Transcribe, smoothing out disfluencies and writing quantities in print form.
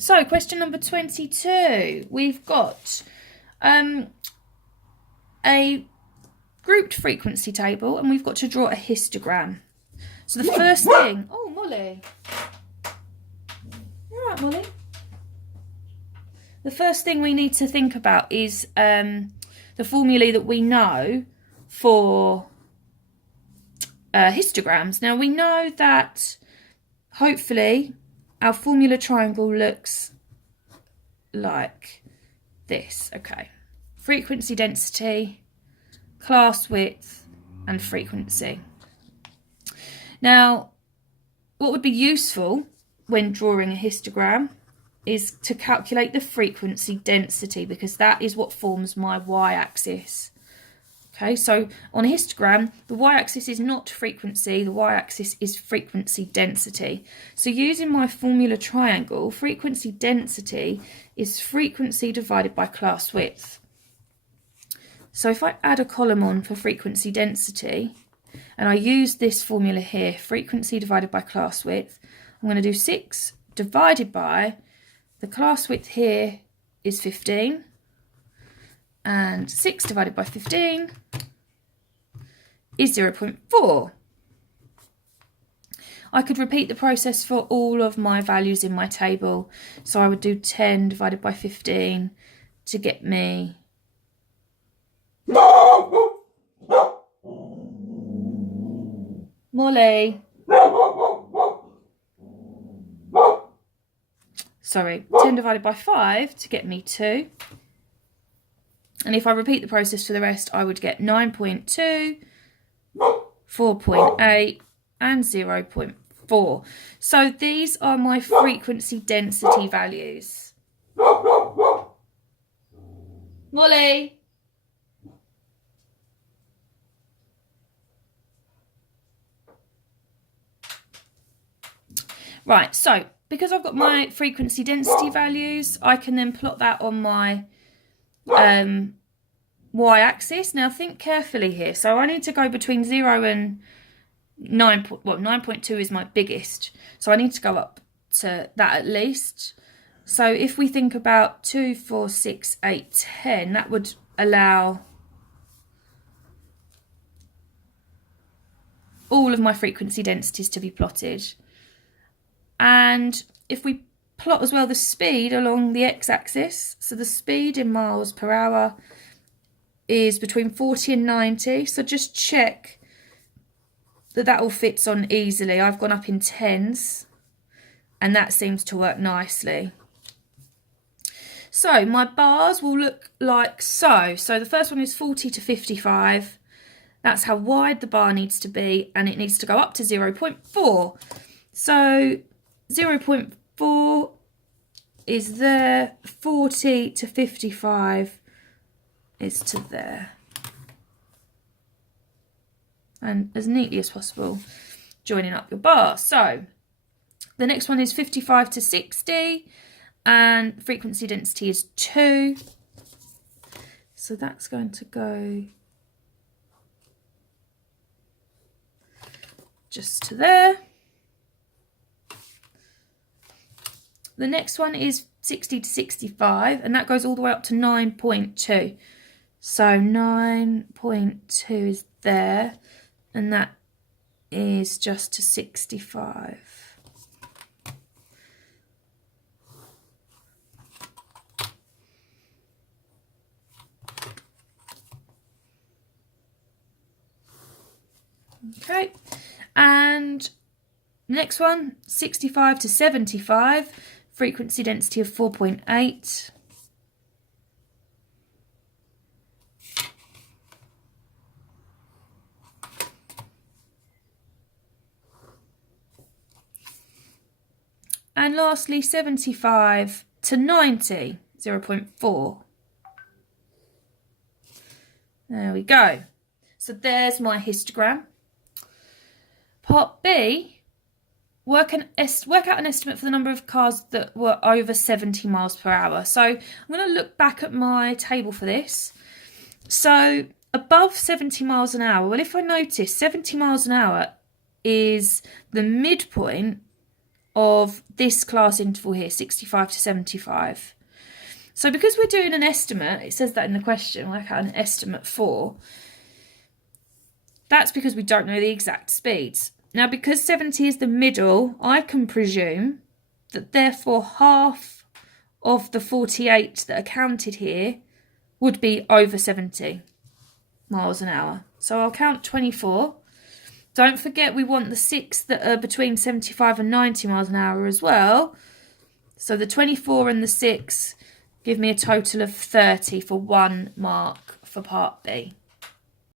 So question number 22. We've got a grouped frequency table and we've got to draw a histogram. So the first thing... Oh, Molly. You all right, Molly? The first thing we need to think about is the formulae that we know for histograms. Now, we know that hopefully our formula triangle looks like this. Okay, frequency density, class width, and frequency. Now, what would be useful when drawing a histogram is to calculate the frequency density, because that is what forms my y-axis. Okay, so on a histogram, the y-axis is not frequency, the y-axis is frequency density. So using my formula triangle, frequency density is frequency divided by class width. So if I add a column on for frequency density, and I use this formula here, frequency divided by class width, I'm going to do 6 divided by, the class width here is 15, and 6 divided by 15 is 0.4. I could repeat the process for all of my values in my table. So I would do 10 divided by 15 to get me Molly. Sorry, 10 divided by 5 to get me 2. And if I repeat the process for the rest, I would get 9.2, 4.8 and 0.4. So these are my frequency density values. Molly. Right, so because I've got my frequency density values, I can then plot that on my y-axis. Now think carefully here. So I need to go between 0 and 9.2 is my biggest. So I need to go up to that at least. So if we think about 2, 4, 6, 8, 10, that would allow all of my frequency densities to be plotted. And if we plot as well the speed along the x-axis, so the speed in miles per hour is between 40 and 90. So just check that that all fits on easily. I've gone up in tens and that seems to work nicely. So my bars will look like so. So the first one is 40 to 55. That's how wide the bar needs to be, and it needs to go up to 0.4. So 0.4 is there, 40 to 55 is to there. And as neatly as possible, joining up your bars. So the next one is 55 to 60, and frequency density is 2. So that's going to go just to there. The next one is 60 to 65, and that goes all the way up to 9.2. So 9.2 is there, and that is just to 65. Okay, and next one, 65 to 75. Frequency density of 4.8. And lastly, 75 to 90, 0.4. There we go. So there's my histogram. Part B. Work out an estimate for the number of cars that were over 70 miles per hour. So I'm going to look back at my table for this. So above 70 miles an hour, well, if I notice 70 miles an hour is the midpoint of this class interval here, 65 to 75. So because we're doing an estimate, it says that in the question, work out an estimate for, that's because we don't know the exact speeds. Now, because 70 is the middle, I can presume that therefore half of the 48 that are counted here would be over 70 miles an hour. So I'll count 24. Don't forget we want the 6 that are between 75 and 90 miles an hour as well. So the 24 and the 6 give me a total of 30 for 1 mark for part B.